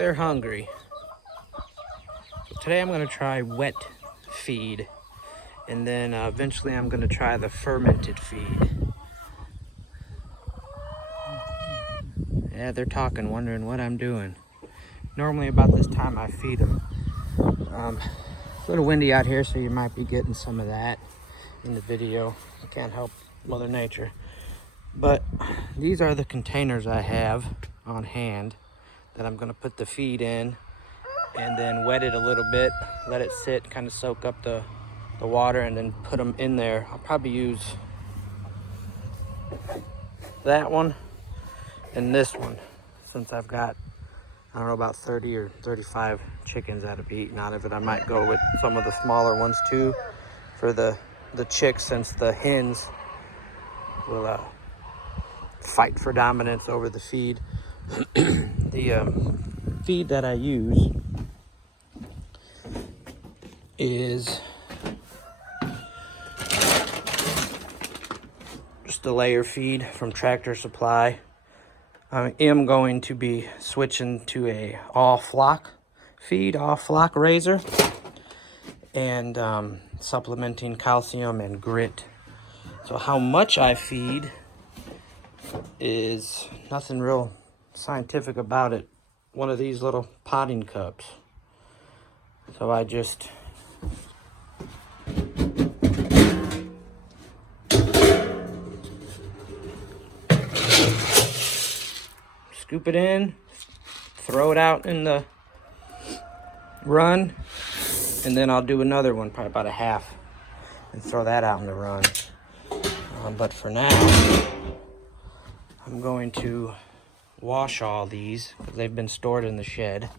they're hungry. So today I'm gonna try wet feed, and then eventually I'm gonna try the fermented feed. Yeah, they're talking, wondering what I'm doing. Normally about this time I feed them. It's a little windy out here, so you might be getting some of that in the video. I can't help Mother Nature. But these are the containers I have on hand that I'm gonna put the feed in and then wet it a little bit, let it sit, kind of soak up the water, and then put them in there. I'll probably use that one and this one, since I've got, I don't know, about 30 or 35 chickens that have been eaten out of it. I might go with some of the smaller ones too for the chicks, since the hens will fight for dominance over the feed. The feed that I use is just a layer feed from Tractor Supply. I am going to be switching to a all flock feed, all flock raiser, and supplementing calcium and grit. So how much I feed is nothing real scientific about it. One of these little potting cups. So I just scoop it in, throw it out in the run, and then I'll do another one, probably about a half, and throw that out in the run. But for now, I'm going to wash all these because they've been stored in the shed.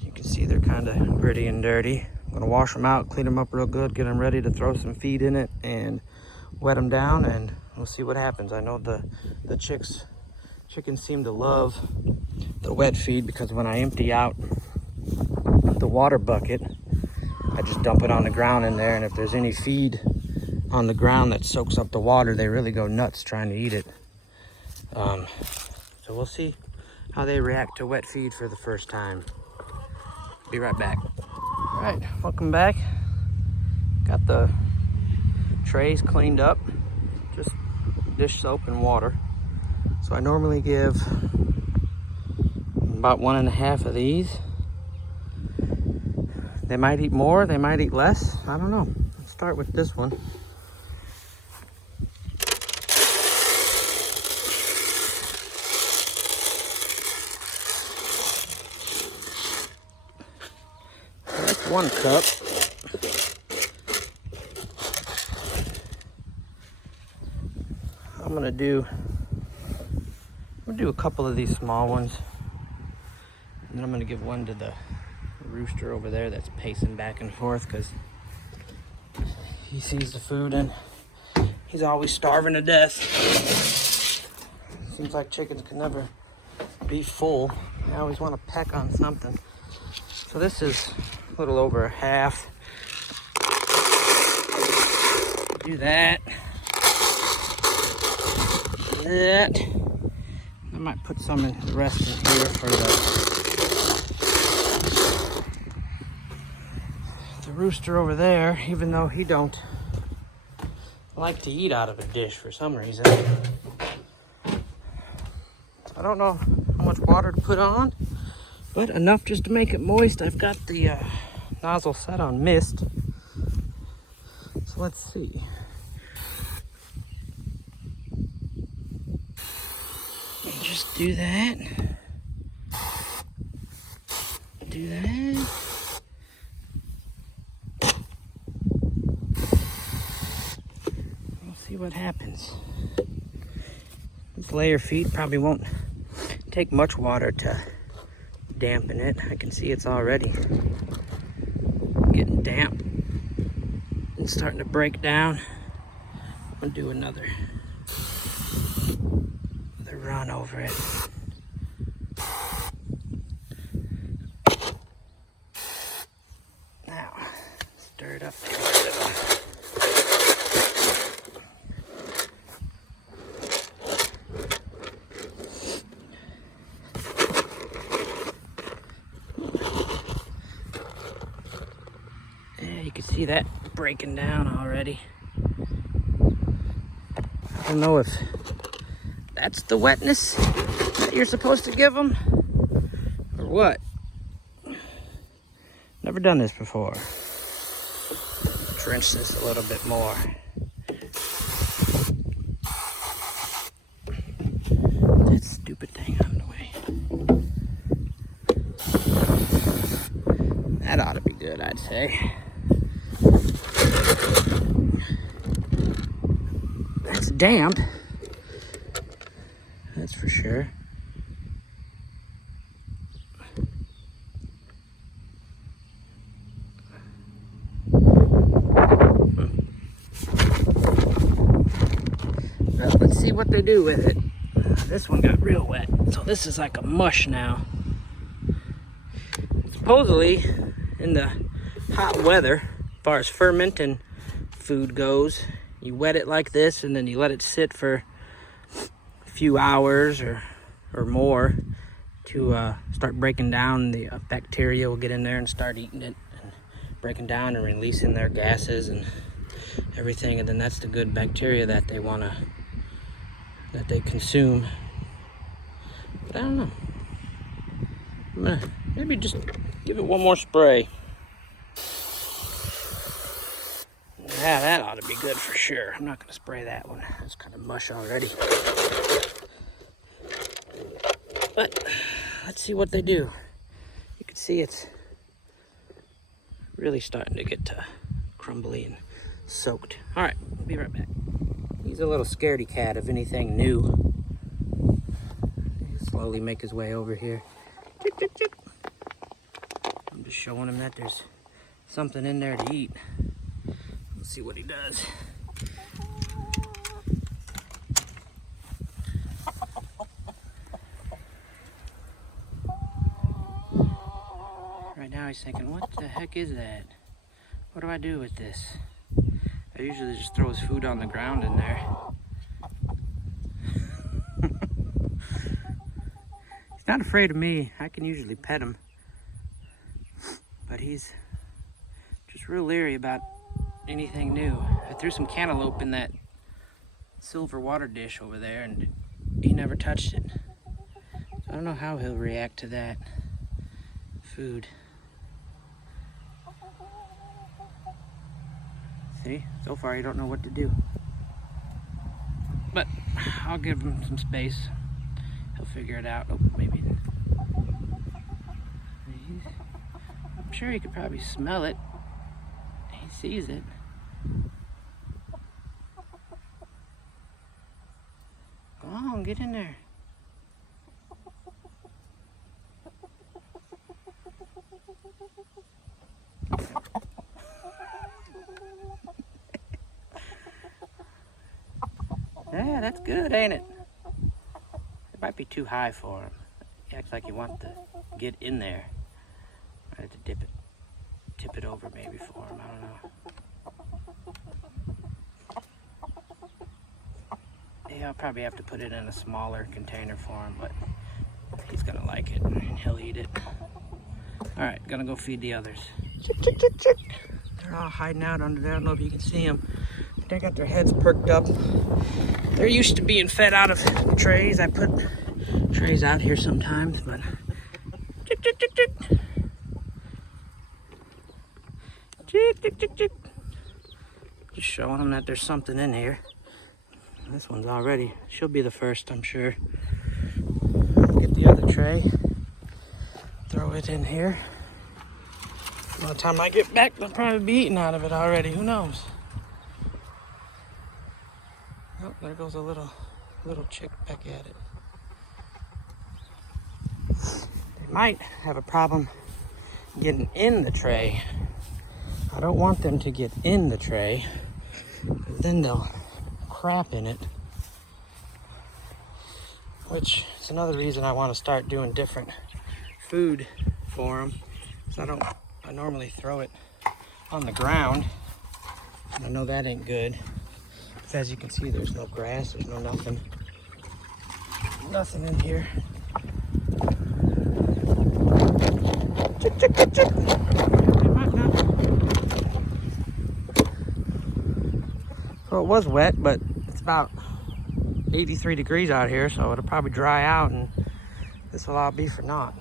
You can see they're kind of gritty and dirty. I'm going to wash them out, clean them up real good, get them ready to throw some feed in it, and wet them down, and we'll see what happens. I know the chickens seem to love the wet feed, because when I empty out the water bucket, I just dump it on the ground in there, and if there's any feed on the ground that soaks up the water, they really go nuts trying to eat it. So we'll see how they react to wet feed for the first time. Be right back. All right, welcome back. Got the trays cleaned up, just dish soap and water. So I normally give about 1.5 of these. They might eat more, they might eat less, I don't know. Let's start with this one. That's 1 cup. I'm gonna do a couple of these small ones, and then I'm gonna give one to the rooster over there that's pacing back and forth because he sees the food and he's always starving to death. Seems like chickens can never be full. They always want to peck on something. So this is a little over a half. Do that. That. I might put some in the rest in here for the rooster over there, even though he don't like to eat out of a dish for some reason. I don't know how much water to put on, but enough just to make it moist. I've got the nozzle set on mist. So let's see. Just do that. Do that. We'll see what happens. This layer feed probably won't take much water to dampen it. I can see it's already getting damp and starting to break down. I'm gonna do another run over it. Now, stir it up. that breaking down already. I don't know if that's the wetness that you're supposed to give them or what. Never done this before. Drench this a little bit more. That stupid thing out of the way. That ought to be good, I'd say. That's damp. That's for sure. Well, let's see what they do with it. This one got real wet, so this is like a mush now. Supposedly, in the hot weather, as far as fermenting food goes, you wet it like this and then you let it sit for a few hours or more to start breaking down. The bacteria will get in there and start eating it and breaking down and releasing their gases and everything, and then that's the good bacteria that they consume. But I don't know. I'm gonna maybe just give it one more spray. Yeah, that ought to be good for sure. I'm not gonna spray that one. It's kind of mush already. But let's see what they do. You can see it's really starting to get crumbly and soaked. All right, be right back. He's a little scaredy cat of anything new. He'll slowly make his way over here. I'm just showing him that there's something in there to eat. Let's see what he does. Right now he's thinking, what the heck is that? What do I do with this? I usually just throw his food on the ground in there. He's not afraid of me. I can usually pet him. But he's just real leery about anything new. I threw some cantaloupe in that silver water dish over there and he never touched it. So I don't know how he'll react to that food. See, so far you don't know what to do. But I'll give him some space. He'll figure it out. Oh, maybe. I'm sure he could probably smell it. He sees it. Go on, get in there. Yeah, that's good, ain't it? It might be too high for him. He acts like he wants to get in there. I have to tip it over maybe for him, I don't know. Yeah, I'll probably have to put it in a smaller container for him, but he's gonna like it and he'll eat it. All right, gonna go feed the others. They're all hiding out under there. I don't know if you can see them. They got their heads perked up. They're used to being fed out of trays. I put trays out here sometimes, but just showing them that there's something in here. This one's already, she'll be the first, I'm sure. Get the other tray, throw it in here. By the time I get back, they'll probably be eating out of it already. Who knows? Oh, there goes a little chick back at it. They might have a problem getting in the tray. I don't want them to get in the tray, because then they'll crap in it. Which is another reason I want to start doing different food for them. Because I normally throw it on the ground. And I know that ain't good. As you can see, there's no grass, there's no nothing. Nothing in here. Chick, chick, chick, chick. They might not So it was wet, but it's about 83 degrees out here, so it'll probably dry out and this will all be for naught.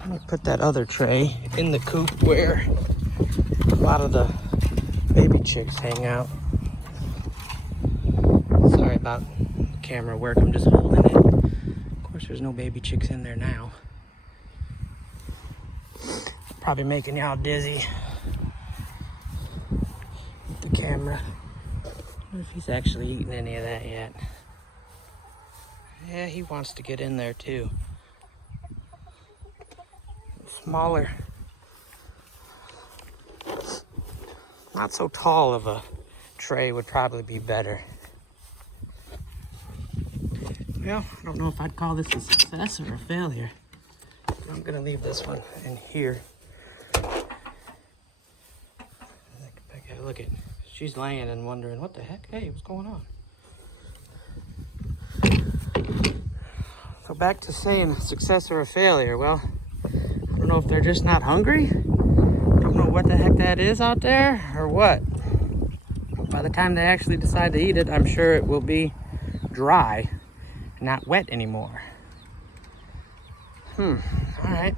Let me put that other tray in the coop where a lot of the baby chicks hang out. Sorry about camera work, I'm just holding it. Of course, there's no baby chicks in there now. Probably making y'all dizzy with the camera. I wonder if he's actually eaten any of that yet. Yeah, he wants to get in there too. Smaller, not so tall of a tray would probably be better. Well, I don't know if I'd call this a success or a failure. I'm gonna leave this one in here. Look at, she's laying and wondering, what the heck? Hey, what's going on? So back to saying a success or a failure. Well, I don't know if they're just not hungry. Don't know what the heck that is out there or what. By the time they actually decide to eat it, I'm sure it will be dry, not wet anymore. All right.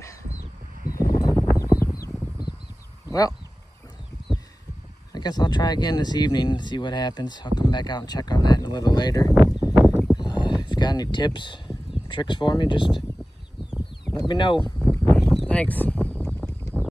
Well, I guess I'll try again this evening and see what happens. I'll come back out and check on that a little later. If you got any tips, tricks for me, just let me know. Thanks.